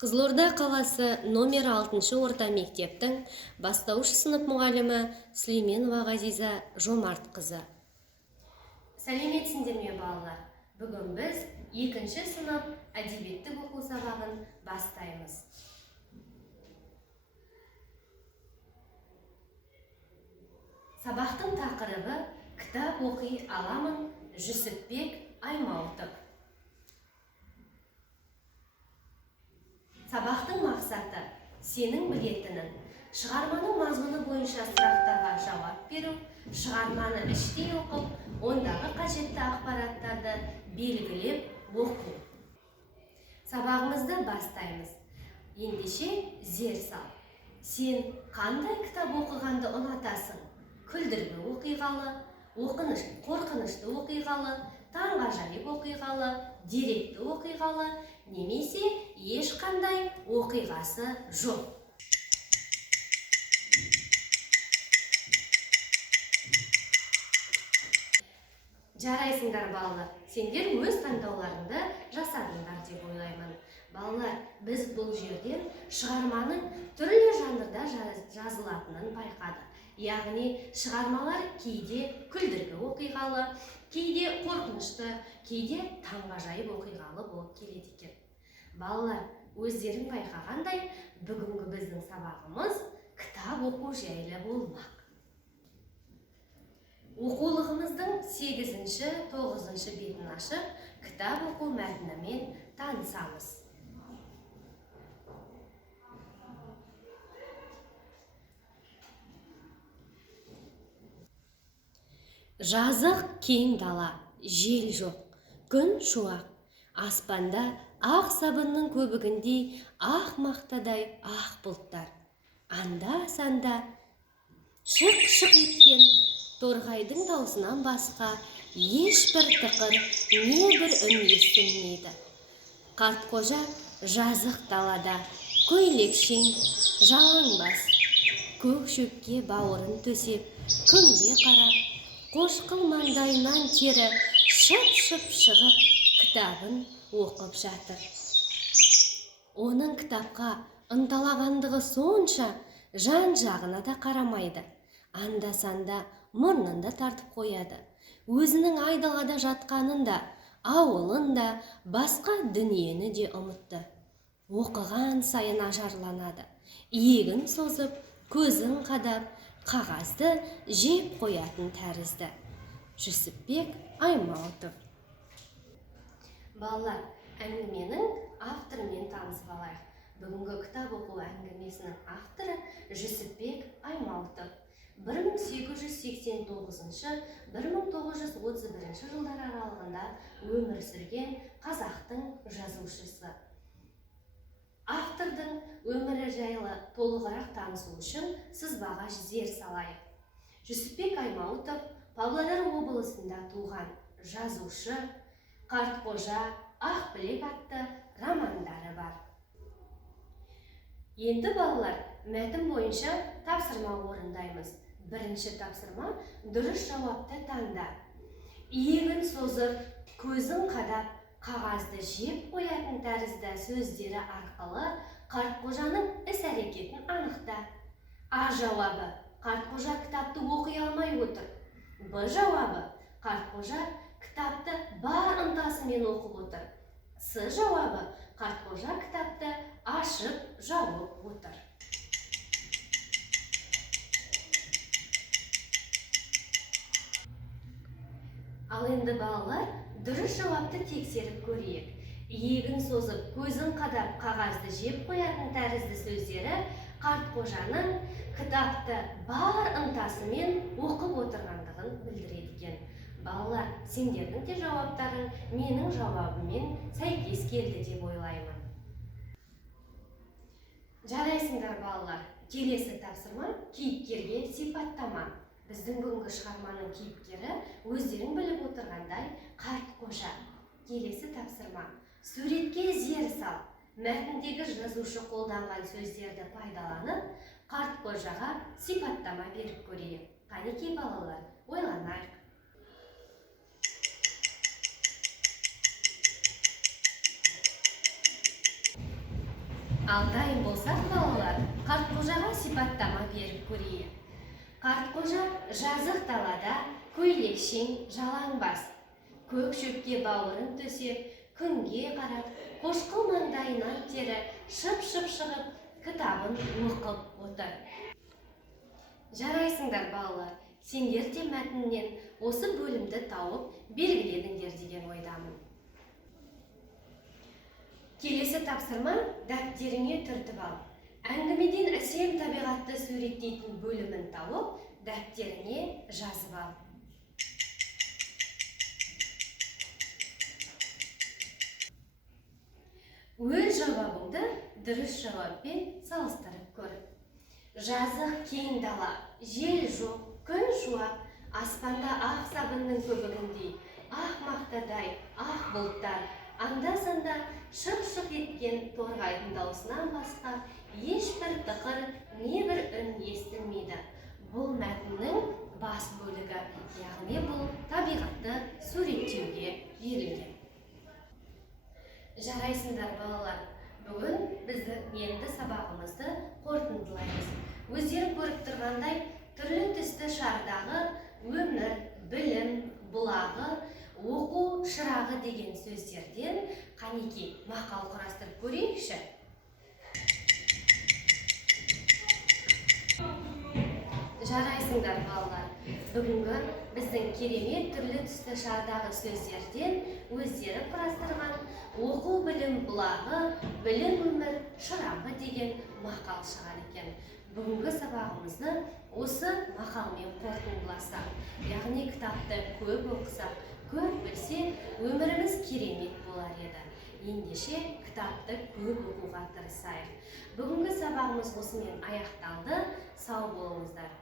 Қызылорда қаласы номер 6 орта мектептің бастауыш сынып мұғалімі Сүлейменова Ғазиза Жомартқызы. Сәлеметсіңдер ме балалар? Бүгін біз 2 сынып әдебиеттік оқу сабағын бастаймыз. Сабақтың тақырыбы кітап оқи аламын Жүсіпбек Аймауытов. Сабақтың мақсаты сенің білетінің шығарманың мазмұны бойынша сұрақтарға жауап беру, шығарманы іштей оқып, ондағы қажетті ақпараттарды белгілеп оқу. Сабағымызды бастаймыз. Ендеше зер сал. Сен қандай кітап оқығанды ұнатасың? Күлдіргі оқиғалы, қорқынышты оқиғалы, таңғажайып оқиғалы, деректі оқиғалы, немесе ешқандай оқиғасы жоқ. Жарайсыңдар балалар, сендер өз таңдауларыңды жасадыңдар деп ойлаймын. Балалар, біз бұл жерден шығарманың түрлі жанрда жазылатынын байқадық. Яғни шығармалар кейде күлдіргі оқиғалы, кейде қорқынышты, кейде таңғажайып оқиғалы болып келеді екен. Балалар, өздерің байқағандай, бүгінгі біздің сабағымыз кітап оқу жайлы болмақ. Оқулығымыздың 8-9 бетін ашып, кітап оқу мәтінімен танысамыз. Жазық кең дала, жел жоқ, күн шуақ, аспанда ақ сабынның көбігіндей ақ мақтадай ақ бұлттар. Анда-санда шық-шық еткен торғайдың даусынан басқа ешбір тықыр, небір үн естілмейді. Қартқожа жазық далада, көйлекшең, жалаңбас, көк шөпке бауырын төсеп, күнге қарап, қошқыл маңдайынан тері шып-шып шығып, кітабын оқып жатыр. Оның кітапқа ынталағандығы сонша жан-жағына да қарамайды. Анда-санда мұрнында тартып қояды. Өзінің айдалада жатқанын да, ауылын да, басқа дүниені де ұмытты. Оқыған сайын ажарланады. Иегін созып, көзін қадап, қағазды жеп қоятын тәрізді. Жүсіпбек Аймауытов. Балалар, әңгіменің авторымен танысып алайық. Бүгінгі кітап оқу әңгімесінің авторы Жүсіпбек Аймауытов. 1889-1931 жылдар аралығында өмір сүрген қазақтың жазушысы. Автордың өмірі жайлы толығырақ танысу үшін сызбаға зер салайық. Жүсіпбек Аймауытов Павлодар облысында туған жазушы, Қартқожа, Ақбілек атты романдары бар. Енді балалар, мәтін бойынша тапсырма орындаймыз. Бірінші тапсырма дұрыс жауапты таңда. Иегін созып, көзін қадап, қағазды жеп қоятын тәрізді сөздері арқылы Қартқожаның іс-әрекетін анықта. А жауабы: Қартқожа кітапты оқи алмай отыр. Б жауабы: Қартқожа кітапты бар ынтасымен оқып отыр. С жауабы: Қартқожа кітапты ашып жауып отыр. Ал енді балалар, дұрыс жауапты тексеріп көрейік. Иегін созып, көзін қадап, қағазды жеп қоятын тәрізді сөздері Қартқожаның кітапты бар ынтасымен оқып отырғандығын білдіреді екен. Балалар, сендердің де жауаптарың менің жауабыммен сәйкес келді деп ойлаймын. Жарайсыңдар балалар, келесі тапсырма кейіпкерге сипаттама. Біздің бүгінгі шығарманың кейіпкері өздерің біліп отырғандай Қартқожа. Келесі тапсырма: суретке зер сал. Мәтіндегі жазушы қолданған сөздерді пайдаланып, Қартқожаға сипаттама беріп көрейік. Қанекей балалар, ойланайық. Алдайын болсақ балалар, Қартқожаға сипаттама беріп көрейік. Қартқожа жазық далада көйлекшең жалаңбас. Көк шөпке бауырын төсеп, күнге қарап, қошқыл маңдайынан тері шып-шып шығып, кітабын оқып отыр. Жарайсыңдар балалар, сендер де мәтіннен осы бөлімді тауып белгіледіңдер деген ойдамын. Келесі тапсырма дәптеріңе түртіп ал. Әңгімеден әсем табиғатты суреттейтін бөлімін тауып, дәптеріңе жазып ал. Өз жауабыңды дұрыс жауаппен салыстырып көр. Жазық кең дала, жел жоқ, күн шуақ, аспанда ақ сабынның көбігіндей, ақ мақтадай, ақ бұлттар, анда-санда шық-шық еткен торғайдың даусынан басқа ешбір тықыр, небір үн естілмейді. Бұл мәтіннің бас бөлігі, яғни бұл табиғатты суреттеуге берілген. Жарайсыңдар балалар, бүгін біз енді сабағымызды қорытындылаймыз. Өздері көріп тұрғандай, түрлі түсті шардағы өмір, білім, бұлағы, оқу шырағы деген сөздерден қанекей мақал құрастырып көрейікші. Жарайсыңдар балалар, бүгінгі біздің керемет түрлі түсті шардағы сөздерден өздері құрастырған оқу білім бұлағы, білім өмір шырағы деген мақал шығар екен. Бүгінгі сабағымызды осы мақалмен қорытындыласақ, яғни кітапты көп оқысақ, көп білсек, өміріміз керемет болар еді. Ендеше кітапты көп оқуға тырысайық. Бүгінгі сабағымыз осымен аяқталды. Сау болыңыздар.